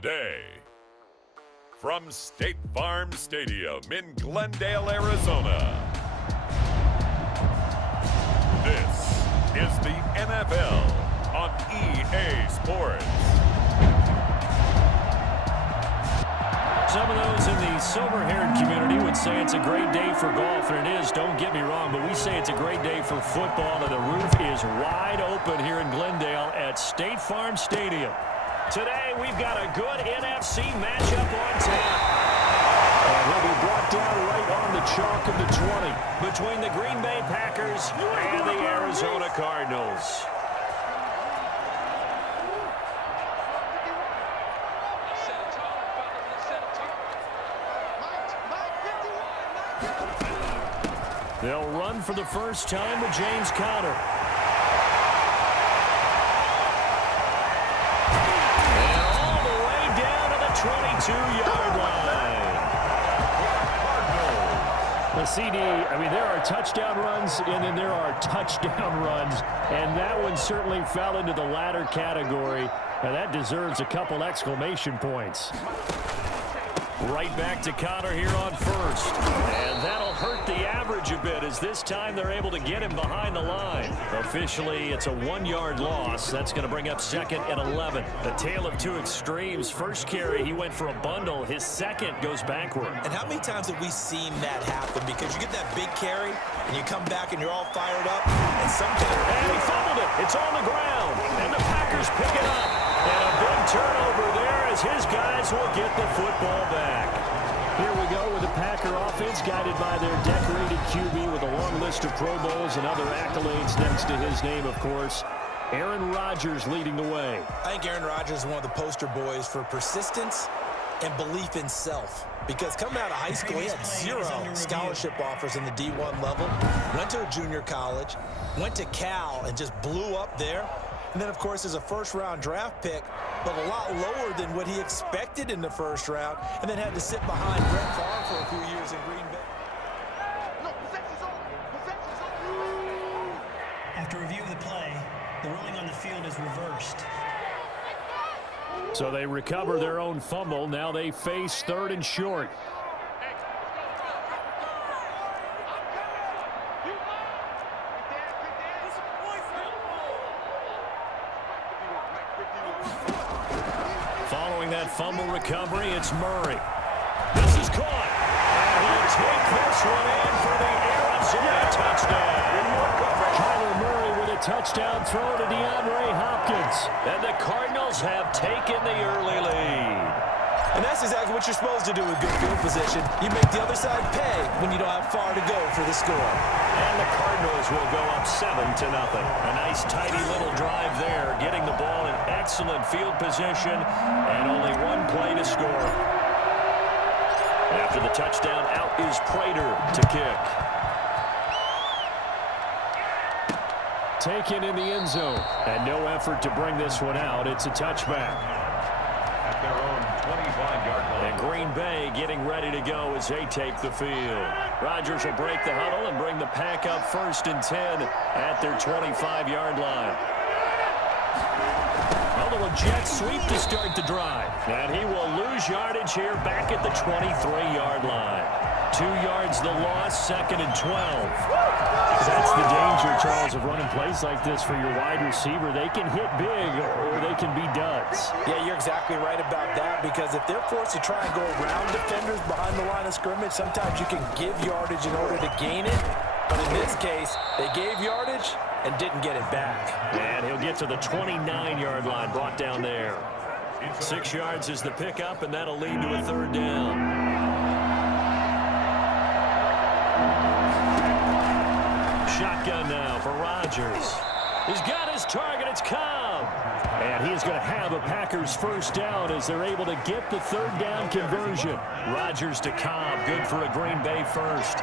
Today, from State Farm Stadium in Glendale, Arizona, this is the NFL on EA Sports. Some of those in the silver-haired community would say it's a great day for golf, and it is, don't get me wrong, but we say it's a great day for football, and the roof is wide open here in Glendale at State Farm Stadium. Today, we've got a good NFC matchup on tap. And he'll be brought down right on the chalk of the 20 between the Green Bay Packers and the Arizona Cardinals. They'll run for the first time with James Conner. And all the way down to the 22-yard line. The CD, there are touchdown runs, and then there are touchdown runs. And that one certainly fell into the latter category. And that deserves a couple exclamation points. Right back to Conner here on first. And that'll hurt the average a bit as this time they're able to get him behind the line. Officially, it's a 1-yard loss. That's going to bring up second and 11. The tale of two extremes. First carry, he went for a bundle. His second goes backward. And how many times have we seen that happen? Because you get that big carry, and you come back and you're all fired up. And sometimes... And he fumbled it. It's on the ground. And the Packers pick it up. And a big turnover there as his guys will get the football back. Here we go with the Packer offense guided by their decorated QB with a long list of Pro Bowls and other accolades next to his name, of course. Aaron Rodgers leading the way. I think Aaron Rodgers is one of the poster boys for persistence and belief in self. Because coming out of high school, he had 0 scholarship offers in the D1 level. Went to a junior college, went to Cal, and just blew up there. And then, of course, is a first-round draft pick, but a lot lower than what he expected in the first round, and then had to sit behind Brett Favre for a few years in Green Bay. After review of the play, the ruling on the field is reversed. So they recover their own fumble. Now they face third and short. Following that fumble recovery, it's Murray. This is caught. And he'll take this one in for the Arizona touchdown. Kyler Murray with a touchdown throw to DeAndre Hopkins. And the Cardinals have taken the early lead. And that's exactly what you're supposed to do with good field position. You make the other side pay when you don't have far to go for the score. And the Cardinals will go up 7-0. A nice tidy little drive there, getting the ball in excellent field position, and only one play to score. After the touchdown, out is Prater to kick. Taken in the end zone, and no effort to bring this one out. It's a touchback. At their own 25-yard line. And Green Bay getting ready to go as they take the field. Rodgers will break the huddle and bring the pack up 1st and 10 at their 25-yard line. A little jet sweep to start the drive. And he will lose yardage here back at the 23-yard line. 2 yards the loss, 2nd and 12. That's the danger, Charles, of running plays like this for your wide receiver. They can hit big or they can be duds. Yeah, you're exactly right about that, because if they're forced to try and go around defenders behind the line of scrimmage, sometimes you can give yardage in order to gain it. But in this case, they gave yardage and didn't get it back. And he'll get to the 29-yard line, brought down there. 6 yards is the pickup, and that'll lead to a 3rd down. Shotgun now for Rodgers. He's got his target. It's Cobb. And he is going to have a Packers first down as they're able to get the 3rd down conversion. Rodgers to Cobb. Good for a Green Bay first.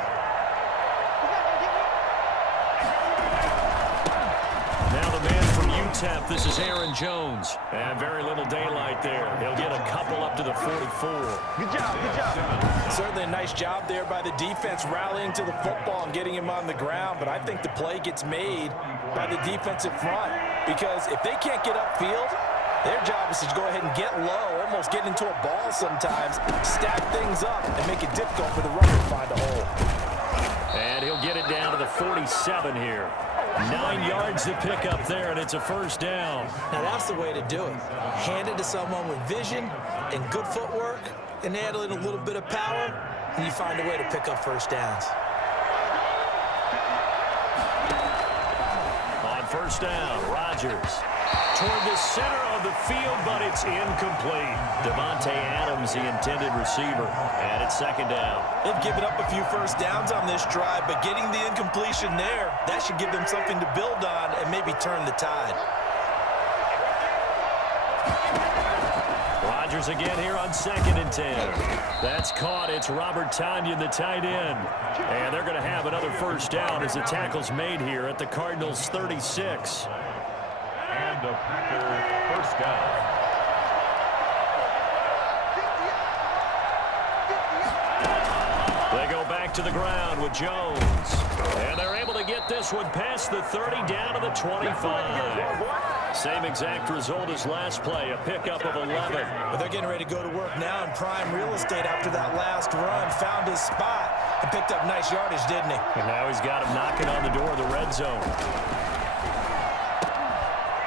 Now the man from UTEP. This is Aaron Jones. And very little daylight there. He'll get a couple up to the 44. Good job, good job. Certainly a nice job there by the defense rallying to the football and getting him on the ground. But I think the play gets made by the defensive front. Because if they can't get upfield, Their job is to go ahead and get low, almost get into a ball sometimes, stack things up, and make it difficult for the runner to find a hole. And he'll get it down to the 47 here. 9 yards to pick up there, and it's a first down. Now that's the way to do it. Hand it to someone with vision and good footwork, and add in a little bit of power, and you find a way to pick up first downs. On first down, Rodgers toward the center of the field, but it's incomplete. Devontae Adams, the intended receiver, and it's second down. They've given up a few first downs on this drive, but getting the incompletion there, that should give them something to build on and maybe turn the tide. Rodgers again here on 2nd and 10. That's caught. It's Robert Tonyan, the tight end. And they're going to have another first down as the tackle's made here at the Cardinals' 36. And a Packer first down. They go back to the ground with Jones. And they're able to get this one past the 30 down to the 25. Same exact result as last play, a pickup of 11. But they're getting ready to go to work now in prime real estate after that last run. Found his spot and picked up nice yardage, didn't he? And now he's got him knocking on the door of the red zone.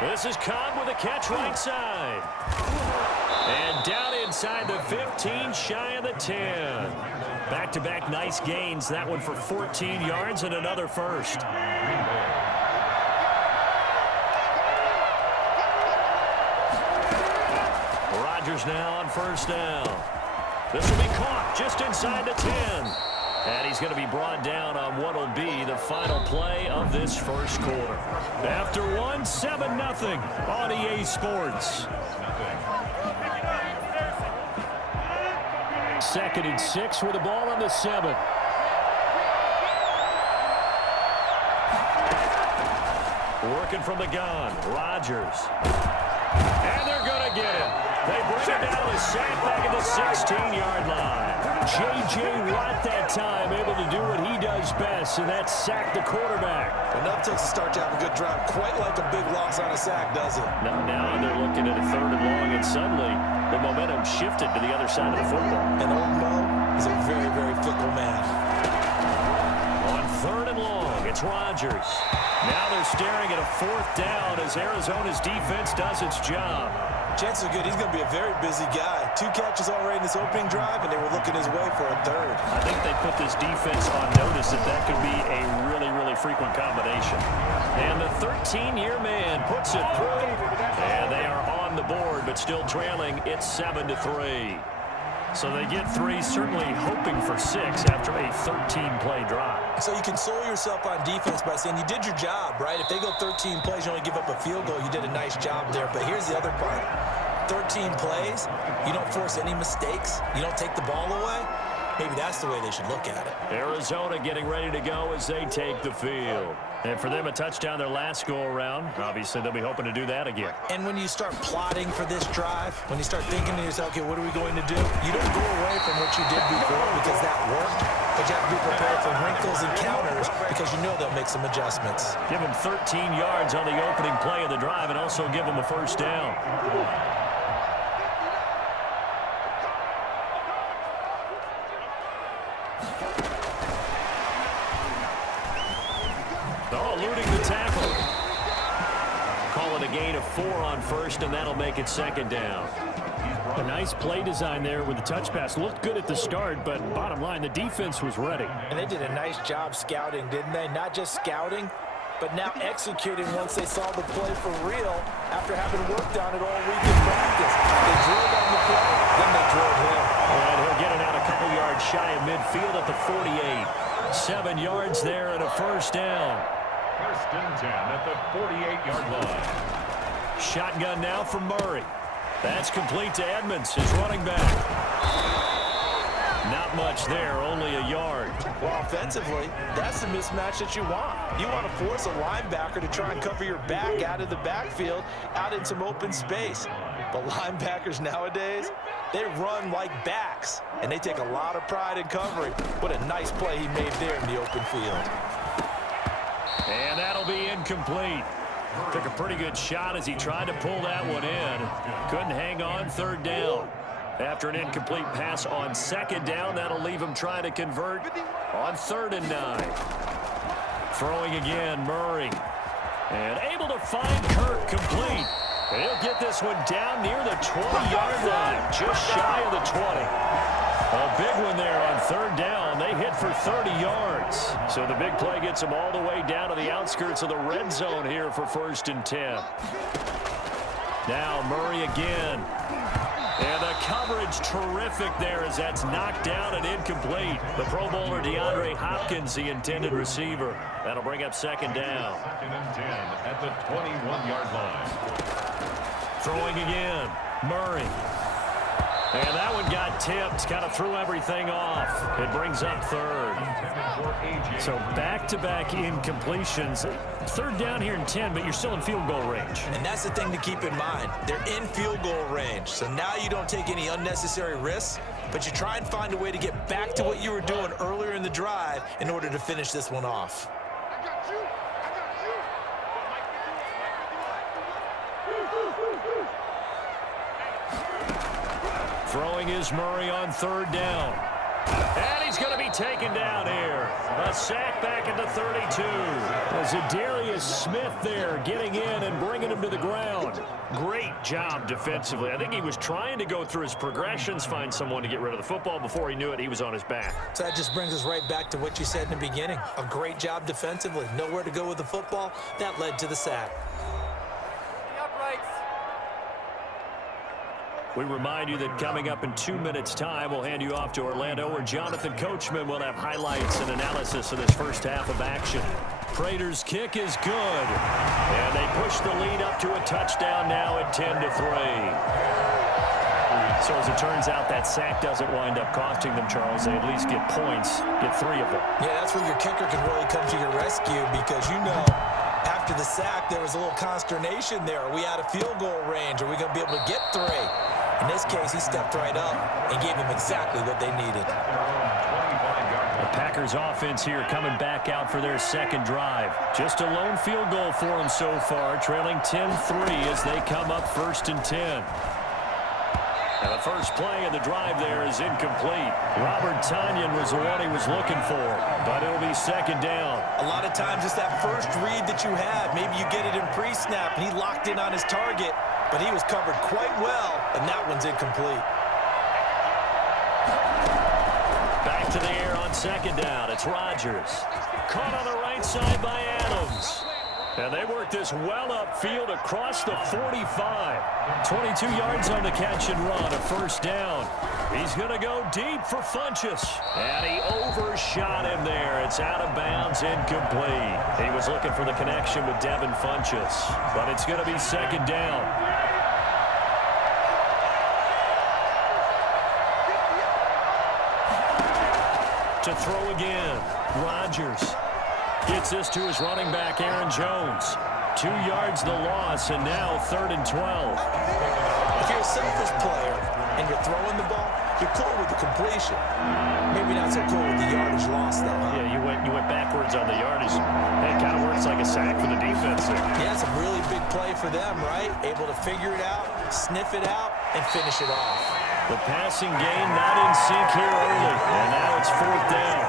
This is Cobb with a catch right side. And down inside the 15, shy of the 10. Back-to-back nice gains. That one for 14 yards and another first. Rodgers now on first down. This will be caught just inside the 10. And he's going to be brought down on what will be the final play of this first quarter. After one, 7-0 on EA Sports. 2nd and 6 with the ball on the 7. Working from the gun, Rodgers. And they're going to get him. They bring him down to sack back at the 16-yard line. J.J. Watt that time able to do what he does best, and that's sack the quarterback. Enough to start to have a good drive. Quite like a big loss on a sack, does it? Now they're looking at a 3rd and long, and suddenly the momentum shifted to the other side of the football. And old Mo is a very, very fickle man. On 3rd and long, it's Rodgers. Now they're staring at a 4th down as Arizona's defense does its job. Chances are good he's going to be a very busy guy. 2 catches already in this opening drive, and they were looking his way for a 3rd. I think they put this defense on notice that could be a really, really frequent combination. And the 13-year man puts it through, and they are on the board, but still trailing. It's 7-3. So they get 3, certainly hoping for 6 after a 13-play drive. So you console yourself on defense by saying you did your job, right? If they go 13 plays, you only give up a field goal, you did a nice job there. But here's the other part. 13 plays, you don't force any mistakes, you don't take the ball away. Maybe that's the way they should look at it. Arizona getting ready to go as they take the field. And for them, a touchdown their last go-around. Obviously, they'll be hoping to do that again. And when you start plotting for this drive, when you start thinking to yourself, okay, what are we going to do? You don't go away from what you did before because that worked, but you have to be prepared for wrinkles and counters because you know they'll make some adjustments. Give them 13 yards on the opening play of the drive and also give them a first down. Eluding the tackle. Call it a gain of 4 on first, and that'll make it 2nd down. A nice play design there with the touch pass. Looked good at the start, but bottom line, the defense was ready. And they did a nice job scouting, didn't they? Not just scouting, but now executing once they saw the play for real after having worked on it all week in practice. They drilled on the play, then they drilled him. And he'll get it out a couple yards shy of midfield at the 48. 7 yards there and a first down. 1st and 10 at the 48-yard line. Shotgun now from Murray. That's complete to Edmonds, his running back. Not much there, only a yard. Well, offensively, that's the mismatch that you want. You want to force a linebacker to try and cover your back out of the backfield, out in some open space. But linebackers nowadays, they run like backs, and they take a lot of pride in covering. What a nice play he made there in the open field. And that'll be incomplete. Took a pretty good shot as he tried to pull that one in. Couldn't hang on third down. After an incomplete pass on second down, that'll leave him trying to convert on 3rd and 9. Throwing again, Murray. And able to find Kirk complete. And he'll get this one down near the 20-yard line, just shy of the 20. A big one there on 3rd down. They hit for 30 yards. So the big play gets them all the way down to the outskirts of the red zone here for 1st and 10. Now Murray again. And the coverage terrific there as that's knocked down and incomplete. The Pro Bowler DeAndre Hopkins, the intended receiver. That'll bring up 2nd down. 2nd and 10 at the 21-yard line. Throwing again, Murray. And that one got tipped, kind of threw everything off. It brings up 3rd. So back-to-back incompletions. 3rd down here in 10, but you're still in field goal range. And that's the thing to keep in mind. They're in field goal range. So now you don't take any unnecessary risks, but you try and find a way to get back to what you were doing earlier in the drive in order to finish this one off. Throwing is Murray on 3rd down. And he's going to be taken down here. A sack back at the 32. Zadarius Smith there getting in and bringing him to the ground. Great job defensively. I think he was trying to go through his progressions, find someone to get rid of the football. Before he knew it, he was on his back. So that just brings us right back to what you said in the beginning. A great job defensively. Nowhere to go with the football. That led to the sack. We remind you that coming up in 2 minutes' time, we'll hand you off to Orlando, where Jonathan Coachman will have highlights and analysis of this first half of action. Prater's kick is good, and they push the lead up to a touchdown now at 10-3. So as it turns out, that sack doesn't wind up costing them, Charles. They at least get points, get 3 of them. Yeah, that's where your kicker can really come to your rescue because you know after the sack there was a little consternation there. Are we out of field goal range? Are we going to be able to get 3? In this case, he stepped right up and gave them exactly what they needed. The Packers offense here coming back out for their 2nd drive. Just a lone field goal for them so far, trailing 10-3 as they come up 1st and 10. And the first play of the drive there is incomplete. Robert Tonyan was the one he was looking for, but it'll be 2nd down. A lot of times it's that first read that you have. Maybe you get it in pre-snap, and he locked in on his target, but he was covered quite well, and that one's incomplete. Back to the air on 2nd down. It's Rodgers. Caught on the right side by Adams. And they work this well upfield across the 45. 22 yards on the catch and run, a 1st down. He's going to go deep for Funchess. And he overshot him there. It's out of bounds, incomplete. He was looking for the connection with Devin Funchess. But it's going to be 2nd down. To throw again, Rodgers. Gets this to his running back, Aaron Jones. 2 yards the loss, and now 3rd and 12. If you're a selfish player and you're throwing the ball, you're cool with the completion. Maybe not so cool with the yardage loss, though, huh? Yeah, you went backwards on the yardage. It kind of works like a sack for the defense there. Yeah, it's a really big play for them, right? Able to figure it out, sniff it out, and finish it off. The passing game not in sync here early, and now it's 4th down.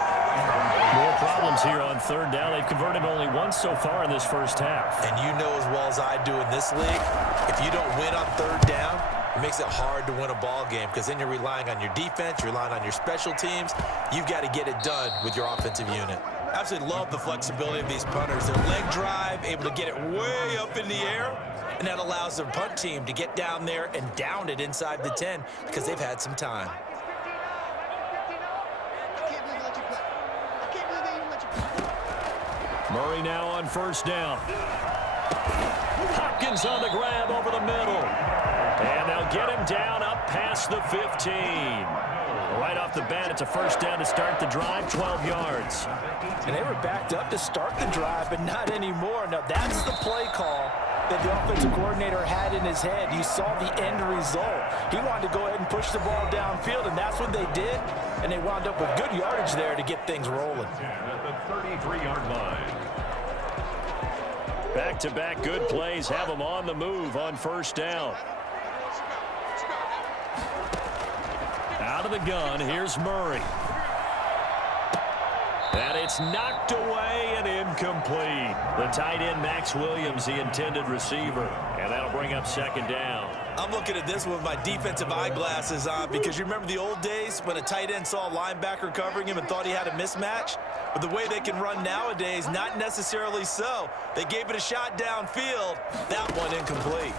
More problems here on 3rd down. They've converted only once so far in this first half. And you know as well as I do in this league, if you don't win on 3rd down, it makes it hard to win a ball game because then you're relying on your defense, you're relying on your special teams. You've got to get it done with your offensive unit. Absolutely love the flexibility of these punters. Their leg drive, able to get it way up in the air, and that allows their punt team to get down there and down it inside the 10 because they've had some time. Murray now on 1st down. Hopkins on the grab over the middle. And they'll get him down up past the 15. Right off the bat, it's a 1st down to start the drive, 12 yards. And they were backed up to start the drive, but not anymore. Now, that's the play call that the offensive coordinator had in his head. You saw the end result. He wanted to go ahead and push the ball downfield, and that's what they did. And they wound up with good yardage there to get things rolling. At the 33-yard line. Back-to-back good plays have them on the move on first down. Out of the gun, here's Murray. And it's knocked away and incomplete. The tight end, Max Williams, the intended receiver. And that'll bring up second down. I'm looking at this with my defensive eyeglasses on because you remember the old days when a tight end saw a linebacker covering him and thought he had a mismatch? But the way they can run nowadays, not necessarily so. They gave it a shot downfield. That one incomplete.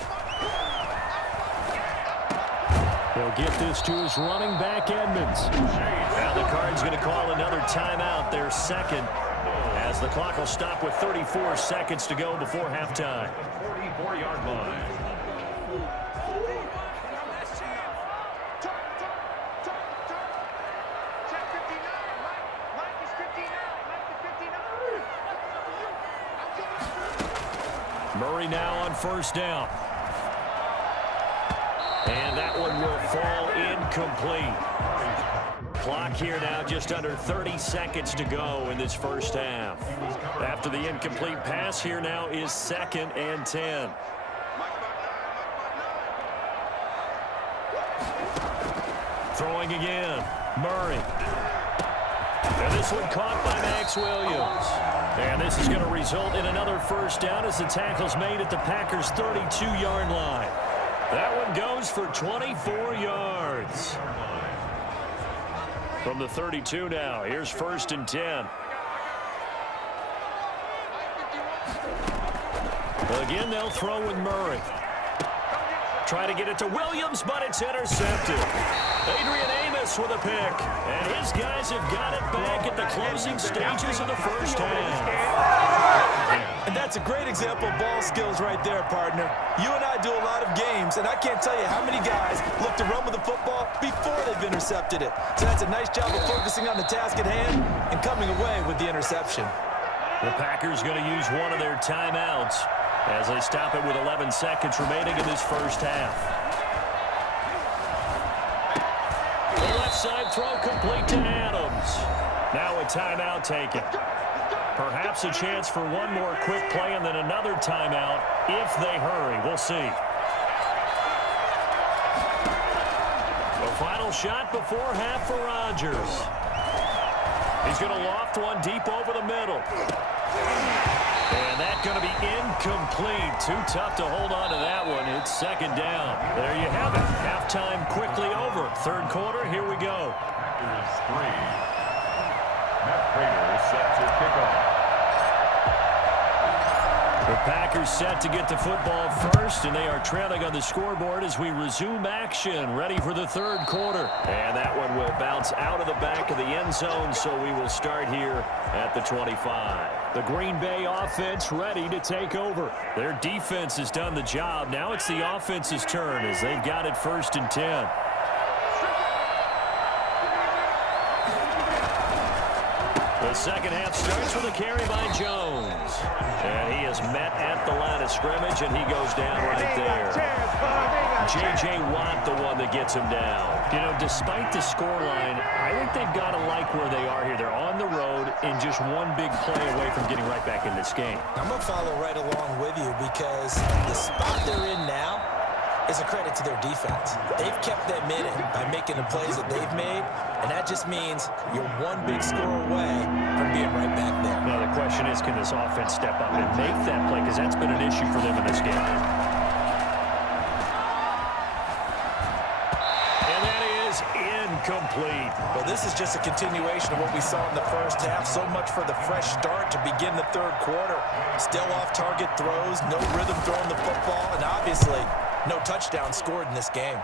He'll get this to his running back, Edmonds. Now the Cards going to call another timeout, their second, as the clock will stop with 34 seconds to go before halftime. 44-yard line. Murray now on first down. And that one will fall incomplete. Clock here now just under 30 seconds to go in this first half. After the incomplete pass, here now is 2nd and 10. Throwing again, Murray. And this one caught by Max Williams. And this is going to result in another first down as the tackle's made at the Packers' 32-yard line. That one goes for 24 yards. From the 32 now, here's 1st and 10. Again, they'll throw with Murray. Try to get it to Williams, but it's intercepted. Adrian Amos with a pick. And his guys have got it back at the closing stages of the first half. And that's a great example of ball skills right there, partner. You and I do a lot of games, and I can't tell you how many guys look to run with the football before they've intercepted it. So that's a nice job of focusing on the task at hand and coming away with the interception. The Packers going to use one of their timeouts as they stop it with 11 seconds remaining in this first half. The left side throw complete to Adams. Now a timeout taken. Perhaps a chance for one more quick play and then another timeout if they hurry. We'll see. The final shot before half for Rodgers. He's going to loft one deep over the middle. And that's going to be incomplete. Too tough to hold on to that one. It's 2nd down. There you have it. Halftime quickly over. 3rd quarter, here we go. Here's 3. Matt Prater set to kick off. The Packers set to get the football first, and they are trailing on the scoreboard as we resume action, ready for the 3rd quarter. And that one will bounce out of the back of the end zone, so we will start here at the 25. The Green Bay offense ready to take over. Their defense has done the job. Now it's the offense's turn as they've got it 1st and 10. The second half starts with a carry by Jones. And he is met at the line of scrimmage, and he goes down right there. J.J. Watt, the one that gets him down. You know, despite the scoreline, I think they've got to like where they are here. They're on the road and just one big play away from getting right back in this game. I'm going to follow right along with you because the spot they're in now is a credit to their defense. They've kept them in it by making the plays that they've made, and that just means you're one big score away from being right back there. Now, the question is, can this offense step up and make that play? Because that's been an issue for them in this game. And that is incomplete. Well, this is just a continuation of what we saw in the first half. So much for the fresh start to begin the 3rd quarter. Still off-target throws, no rhythm throwing the football, and obviously no touchdown scored in this game.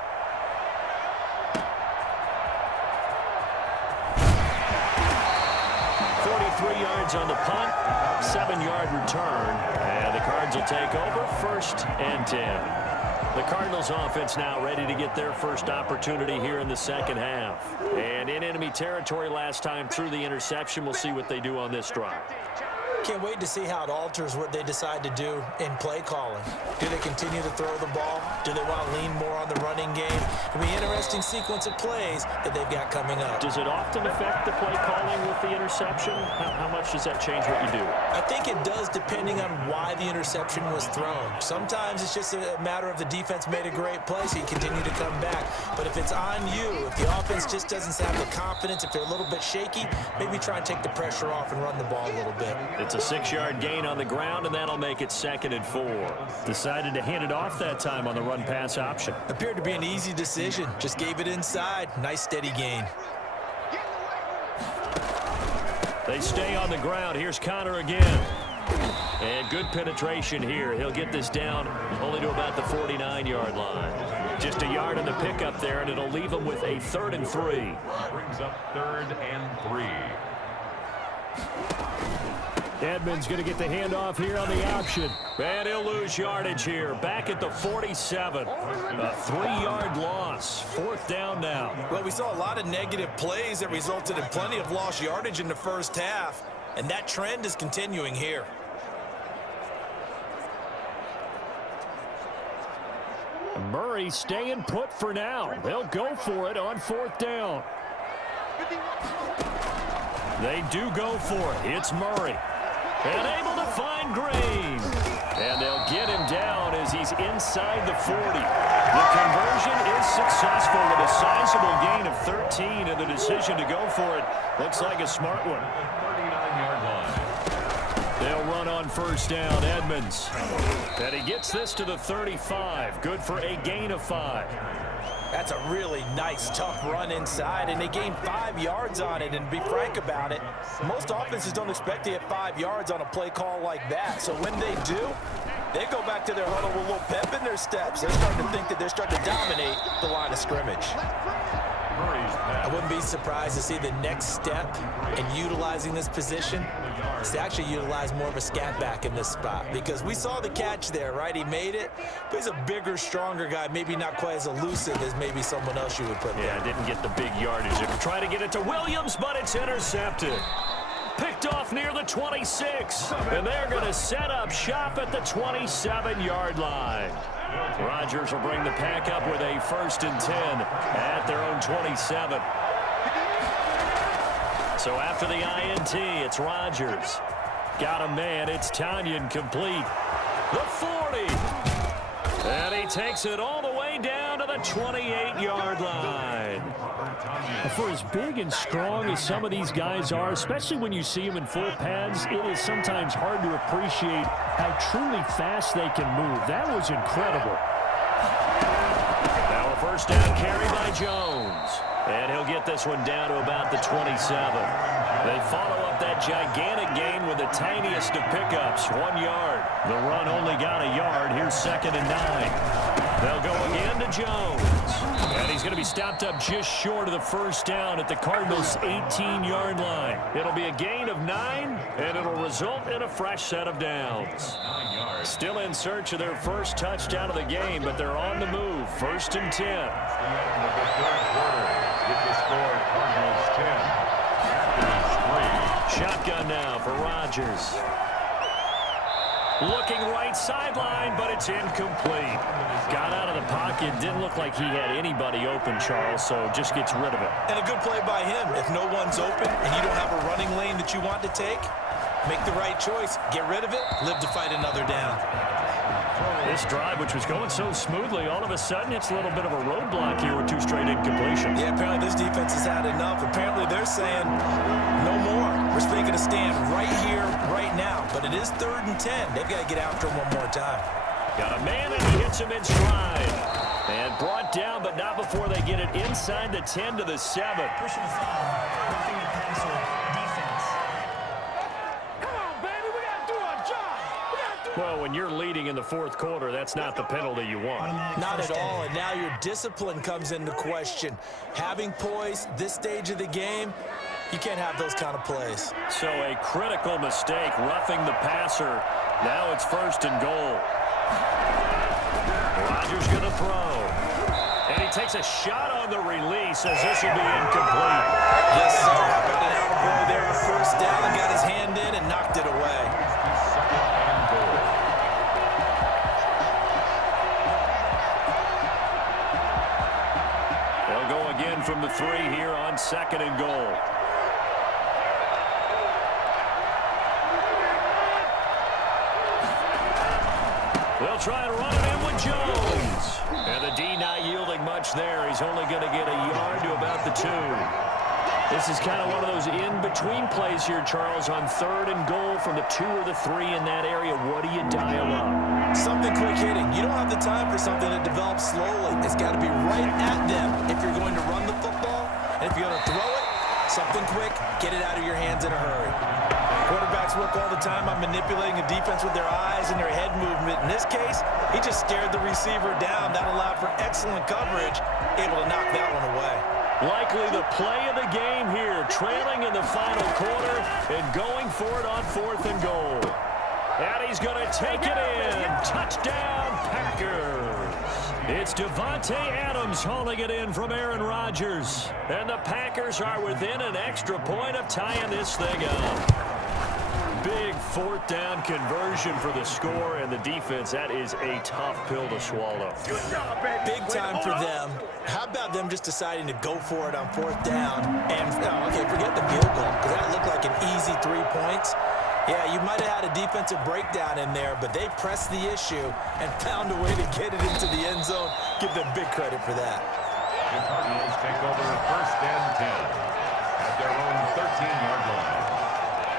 On the punt, 7-yard return, and the Cards will take over 1st and 10. The Cardinals offense now ready to get their first opportunity here in the 2nd half. And in enemy territory last time through the interception, we'll see what they do on this drive. Can't wait to see how it alters what they decide to do in play calling. Do they continue to throw the ball? Do they want to lean more on the running game? It'll be an interesting sequence of plays that they've got coming up. Does it often affect the play calling with the interception? How much does that change what you do? I think it does, depending on why the interception was thrown. Sometimes it's just a matter of the defense made a great play, so you continue to come back. But if it's on you, if the offense just doesn't have the confidence, if they're a little bit shaky, maybe try and take the pressure off and run the ball a little bit. It's a 6-yard gain on the ground, and that'll make it 2nd and 4. Decided to hand it off that time on the run-pass option. Appeared to be an easy decision. Just gave it inside. Nice, steady gain. They stay on the ground. Here's Connor again. And good penetration here. He'll get this down only to about the 49-yard line. Just a yard on the pickup there, and it'll leave him with a 3rd and 3. Brings up 3rd and 3. Edmonds going to get the handoff here on the option. And he'll lose yardage here. Back at the 47. A 3-yard loss. 4th down now. Well, we saw a lot of negative plays that resulted in plenty of lost yardage in the first half. And that trend is continuing here. Murray staying put for now. They'll go for it on 4th down. They do go for it. It's Murray. And able to find Green. And they'll get him down as he's inside the 40. The conversion is successful with a sizable gain of 13, and the decision to go for it looks like a smart one. 39-yard line. They'll run on 1st down. Edmonds. And he gets this to the 35. Good for a gain of 5. That's a really nice, tough run inside, and they gained 5 yards on it. And to be frank about it, most offenses don't expect to get 5 yards on a play call like that. So when they do, they go back to their huddle with a little pep in their steps. They're starting to think that they're starting to dominate the line of scrimmage. I wouldn't be surprised to see the next step in utilizing this position is to actually utilize more of a scat back in this spot, because we saw the catch there, right? He made it, but he's a bigger, stronger guy, maybe not quite as elusive as maybe someone else you would put there. Yeah, didn't get the big yardage. They try to get it to Williams, but it's intercepted. Picked off near the 26, and they're going to set up shop at the 27-yard line. Rodgers will bring the pack up with a 1st and 10 at their own 27. So after the INT, it's Rodgers. Got a man. It's Tanyan complete. The 40. And he takes it all the way down to the 28-yard line. For as big and strong as some of these guys are, especially when you see them in full pads, it is sometimes hard to appreciate how truly fast they can move. That was incredible. Now a 1st down carry by Jones. And he'll get this one down to about the 27. They follow up that gigantic gain with the tiniest of pickups, 1 yard. The run only got a yard. Here's 2nd and 9. They'll go again to Jones. And he's going to be stopped up just short of the 1st down at the Cardinals' 18-yard line. It'll be a gain of 9, and it'll result in a fresh set of downs. Still in search of their 1st touchdown of the game, but they're on the move. 1st and 10. It's the end of the 3rd quarter. With the score, Cardinals 10. Shotgun now for Rodgers. Looking right sideline, but it's incomplete. Got out of the pocket. Didn't look like he had anybody open, Charles, so just gets rid of it. And a good play by him. If no one's open and you don't have a running lane that you want to take, make the right choice. Get rid of it. Live to fight another down. This drive, which was going so smoothly, all of a sudden it's a little bit of a roadblock here with 2 straight incompletions. Yeah, apparently this defense has had enough. Apparently they're saying no more. We're making a stand right here, right now. But it is 3rd and 10. They've got to get after him one more time. Got a man, and he hits him in stride. And brought down, but not before they get it inside the 10 to the 7. Personal foul. Roughing the passer defense. Come on, baby. We got to do our job. We got to do Well, when you're leading in the 4th quarter, that's not the penalty you want. Automatic Not first at all, down. and now your discipline comes into question. Having poise this stage of the game, you can't have those kind of plays. So a critical mistake, roughing the passer. Now it's 1st and goal. Rodgers going to throw. And he takes a shot on the release as this will be incomplete. Yes, sir. Got an attaboy there on first down, got his hand in and knocked it away. Second and goal. They'll go again from the 3 here on second and goal. They'll try and run it in with Jones. And the D not yielding much there. He's only going to get a yard to about the 2. This is kind of one of those in-between plays here, Charles, on third and goal from the 2 or the 3 in that area. What do you dial up? Something quick hitting. You don't have the time for something that develops slowly. It's got to be right at them if you're going to run the football. And if you're going to throw it, something quick, get it out of your hands in a hurry. Quarterbacks work all the time on manipulating a defense with their eyes and their head movement. In this case, he just stared the receiver down. That allowed for excellent coverage, able to knock that one away. Likely the play of the game here, trailing in the final quarter and going for it on 4th and goal. And he's going to take it in. Touchdown, Packers. It's Devontae Adams hauling it in from Aaron Rodgers. And the Packers are within an extra point of tying this thing up. Big 4th down conversion for the score, and the defense, that is a tough pill to swallow. Big time for them. How about them just deciding to go for it on 4th down? And, okay, forget the field goal, because that looked like an easy 3 points. Yeah, you might have had a defensive breakdown in there, but they pressed the issue and found a way to get it into the end zone. Give them big credit for that. The Cardinals take over 1st and 10 at their own 13-yard line.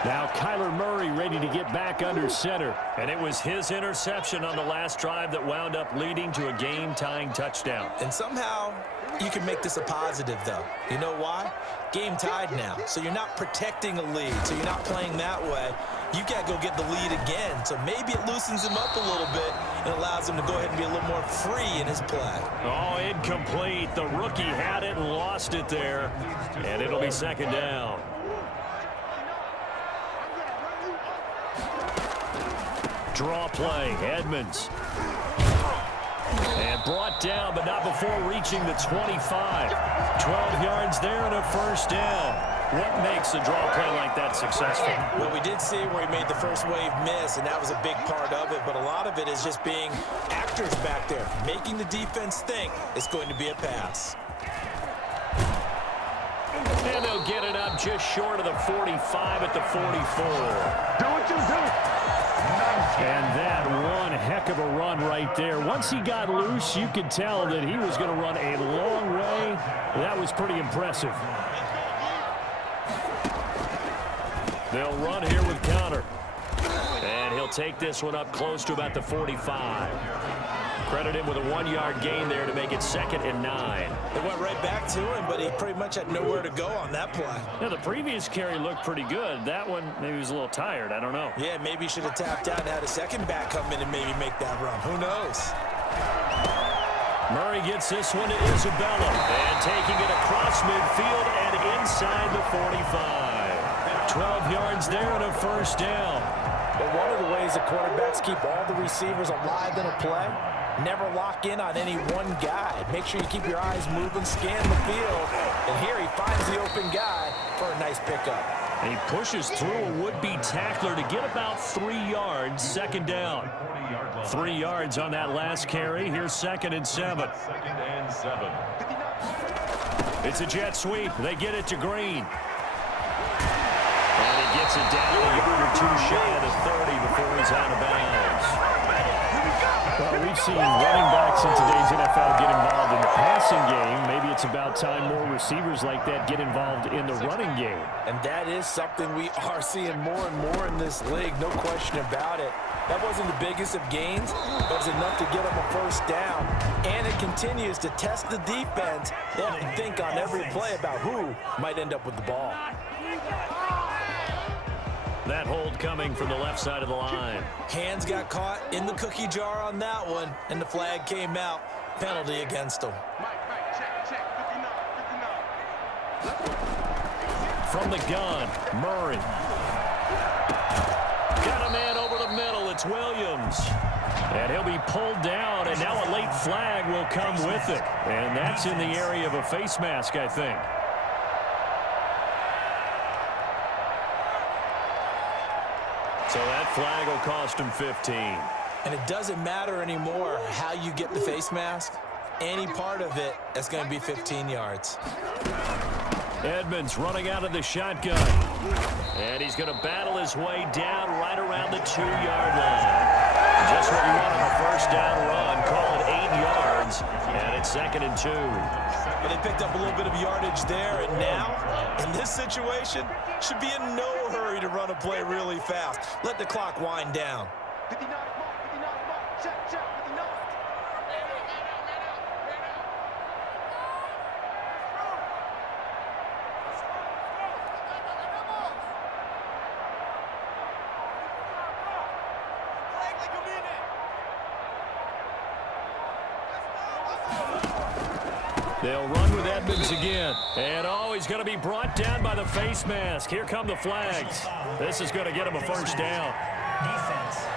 Now Kyler Murray ready to get back under center. And it was his interception on the last drive that wound up leading to a game-tying touchdown. And somehow you can make this a positive, though. You know why? Game tied now. So you're not protecting a lead. So you're not playing that way. You got to go get the lead again. So maybe it loosens him up a little bit and allows him to go ahead and be a little more free in his play. Oh, incomplete. The rookie had it and lost it there. And it'll be 2nd down. Draw play, Edmonds. And brought down, but not before reaching the 25. 12 yards there and a 1st down. What makes a draw play like that successful? Well, we did see where he made the first wave miss, and that was a big part of it. But a lot of it is just being actors back there, making the defense think it's going to be a pass. And they'll get it up just short of the 45 at the 44. Do what you do. And that one heck of a run right there. Once he got loose, you could tell that he was going to run a long way. That was pretty impressive. They'll run here with counter. And he'll take this one up close to about the 45. Credit him with a 1-yard gain there to make it 2nd and 9. They went right back to him, but he pretty much had nowhere to go on that play. Now, the previous carry looked pretty good. That one, maybe he was a little tired. I don't know. Yeah, maybe he should have tapped out and had a second back come in and maybe make that run. Who knows? Murray gets this one to Isabella. And taking it across midfield and inside the 45. 12 yards there and a 1st down. But one of the ways that quarterbacks keep all the receivers alive in a play, never lock in on any one guy. Make sure you keep your eyes moving, scan the field. And here he finds the open guy for a nice pickup. And he pushes through a would-be tackler to get about 3 yards, 2nd down. 3 yards on that last carry. Here's 2nd and 7. 2nd and 7. It's a jet sweep. They get it to Green. And he gets it down a yard or 2 shy of the 30 before he's out of bounds. Well, we've seen running backs in today's NFL get involved in the passing game. Maybe it's about time more receivers like that get involved in the running game. And that is something we are seeing more and more in this league, no question about it. That wasn't the biggest of gains, but it was enough to get them a 1st down. And it continues to test the defense. They have to think on every play about who might end up with the ball. That hold coming from the left side of the line. Hands got caught in the cookie jar on that one, and the flag came out. Penalty against him. From the gun, Murray. Got a man over the middle. it's Williams. And he'll be pulled down, and now a late flag will come with it. And that's in the area of a face mask, I think. So that flag will cost him 15. And it doesn't matter anymore how you get the face mask. Any part of it is going to be 15 yards. Edmonds running out of the shotgun. And he's going to battle his way down right around the 2-yard line. Just what you want on a first down run. Call it 8 yards. And it's 2nd and 2. But they picked up a little bit of yardage there. And now, in this situation, should be in no hurry to run a play really fast. Let the clock wind down. 59 mark, 59 mark, check, 59. They'll run with Edmonds again. And he's going to be brought down by the face mask. Here come the flags. This is going to get him a first down. Defense.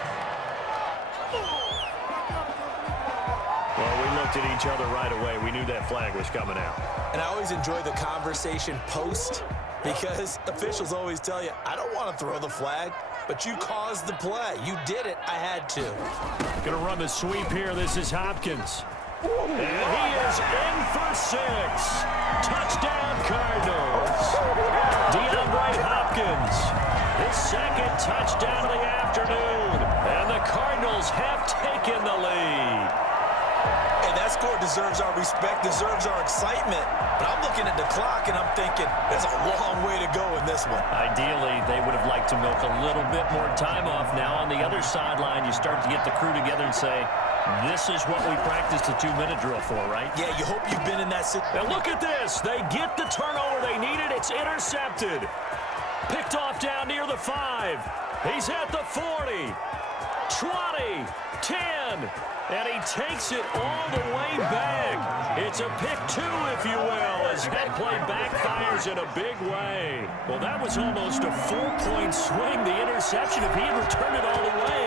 Well, we looked at each other right away. We knew that flag was coming out. And I always enjoy the conversation post because officials always tell you, I don't want to throw the flag, but you caused the play. You did it. I had to. Going to run the sweep here. This is Hopkins. And he is in for 6. Touchdown, Cardinals. DeAndre Hopkins. His 2nd touchdown of the afternoon. And the Cardinals have taken the lead. Hey, that score deserves our respect, deserves our excitement. But I'm looking at the clock, and I'm thinking, there's a long way to go in this one. Ideally, they would have liked to milk a little bit more time off. Now, on the other sideline, you start to get the crew together and say, this is what we practiced a 2-minute drill for, right? Yeah, you hope you've been in that situation. Now look at this. They get the turnover they needed. It's intercepted. Picked off down near the 5. He's at the 40. 20. 10. And he takes it all the way back. It's a pick 2, if you will, as that play backfires in a big way. Well, that was almost a 4-point swing. The interception, if he had returned it all the way,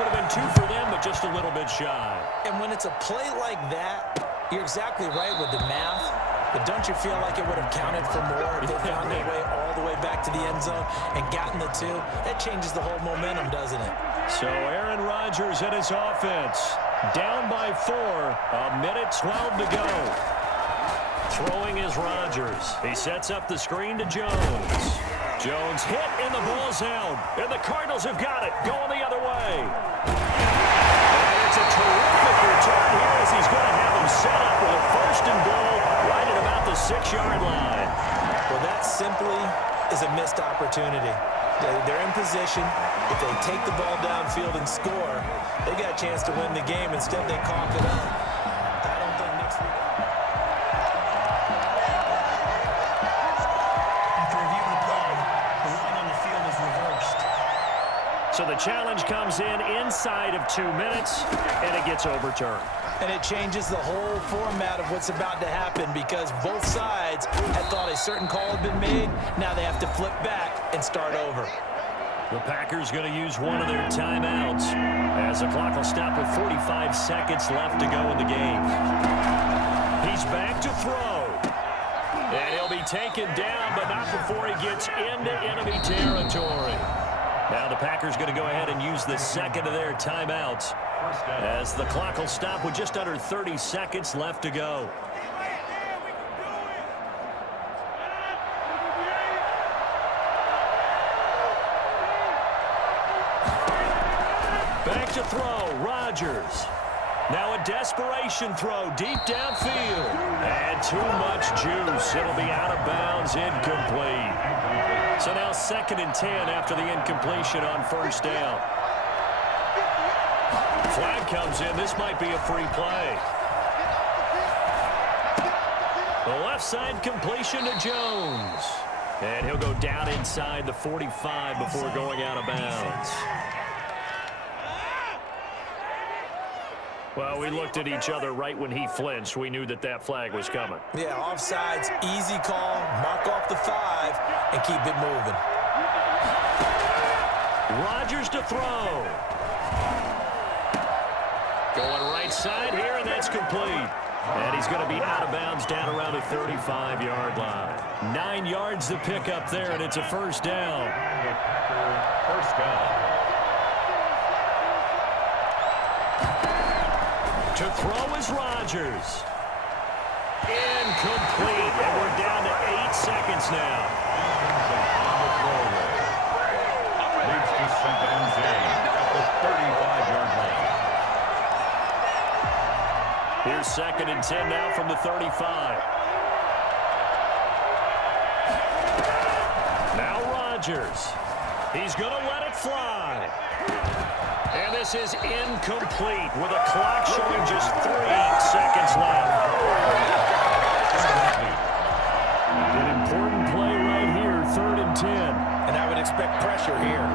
would have been 2 for them, but just a little bit shy. And when it's a play like that, you're exactly right with the math. But don't you feel like it would have counted for more if they found their way all the way back to the end zone and gotten the 2? That changes the whole momentum, doesn't it? So Aaron Rodgers and his offense down by 4. 1:12 to go. Throwing is Rodgers. He sets up the screen to Jones. Jones hit and the ball's out. And the Cardinals have got it. Going the other way. And it's a terrific return here as he's going to have him set up with a 1st and goal right at about the 6-yard line. Well, that simply is a missed opportunity. They're in position. If they take the ball downfield and score, they got a chance to win the game. Instead, they cough it up. I don't think next week. After review of the play, the ruling on the field is reversed. So the challenge comes in inside of 2 minutes, and it gets overturned. And it changes the whole format of what's about to happen because both sides had thought a certain call had been made. Now they have to flip back and start over. The Packers going to use one of their timeouts as the clock will stop with 45 seconds left to go in the game. He's back to throw. And he'll be taken down, but not before he gets into enemy territory. Now the Packers going to go ahead and use the 2nd of their timeouts as the clock will stop with just under 30 seconds left to go. Back to throw, Rodgers. Now a desperation throw deep downfield. And too much juice. It'll be out of bounds, incomplete. So now 2nd and 10 after the incompletion on 1st down. Flag comes in. This might be a free play. The left side completion to Jones. And he'll go down inside the 45 before going out of bounds. Well, we looked at each other right when he flinched. We knew that that flag was coming. Yeah, offsides, easy call, mark off the 5, and keep it moving. Rodgers to throw. Going right side here, and that's complete. And he's going to be out of bounds down around the 35-yard line. 9 yards to pick up there, and it's a first down. First down. To throw is Rodgers. Incomplete, and we're down to 8 seconds now. Leads to second and 10 at the 35-yard line. Here's second and 10 now from the 35. Now Rodgers. He's going to let it fly. And this is incomplete with a clock showing just 3 seconds left. An important play right here, 3rd and 10. And I would expect pressure here.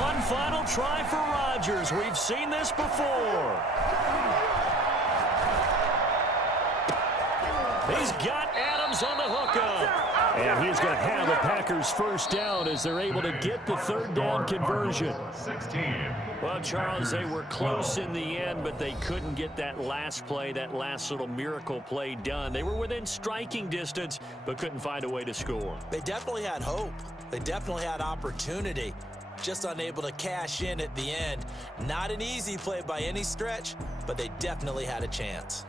One final try for Rodgers. We've seen this before. He's got Adams on the hookup. And he's going to have the Packers first down as they're able to get the 3rd down conversion. 16. Well, Charles, they were close in the end, but they couldn't get that last play, that last little miracle play done. They were within striking distance, but couldn't find a way to score. They definitely had hope. They definitely had opportunity. Just unable to cash in at the end. Not an easy play by any stretch, but they definitely had a chance.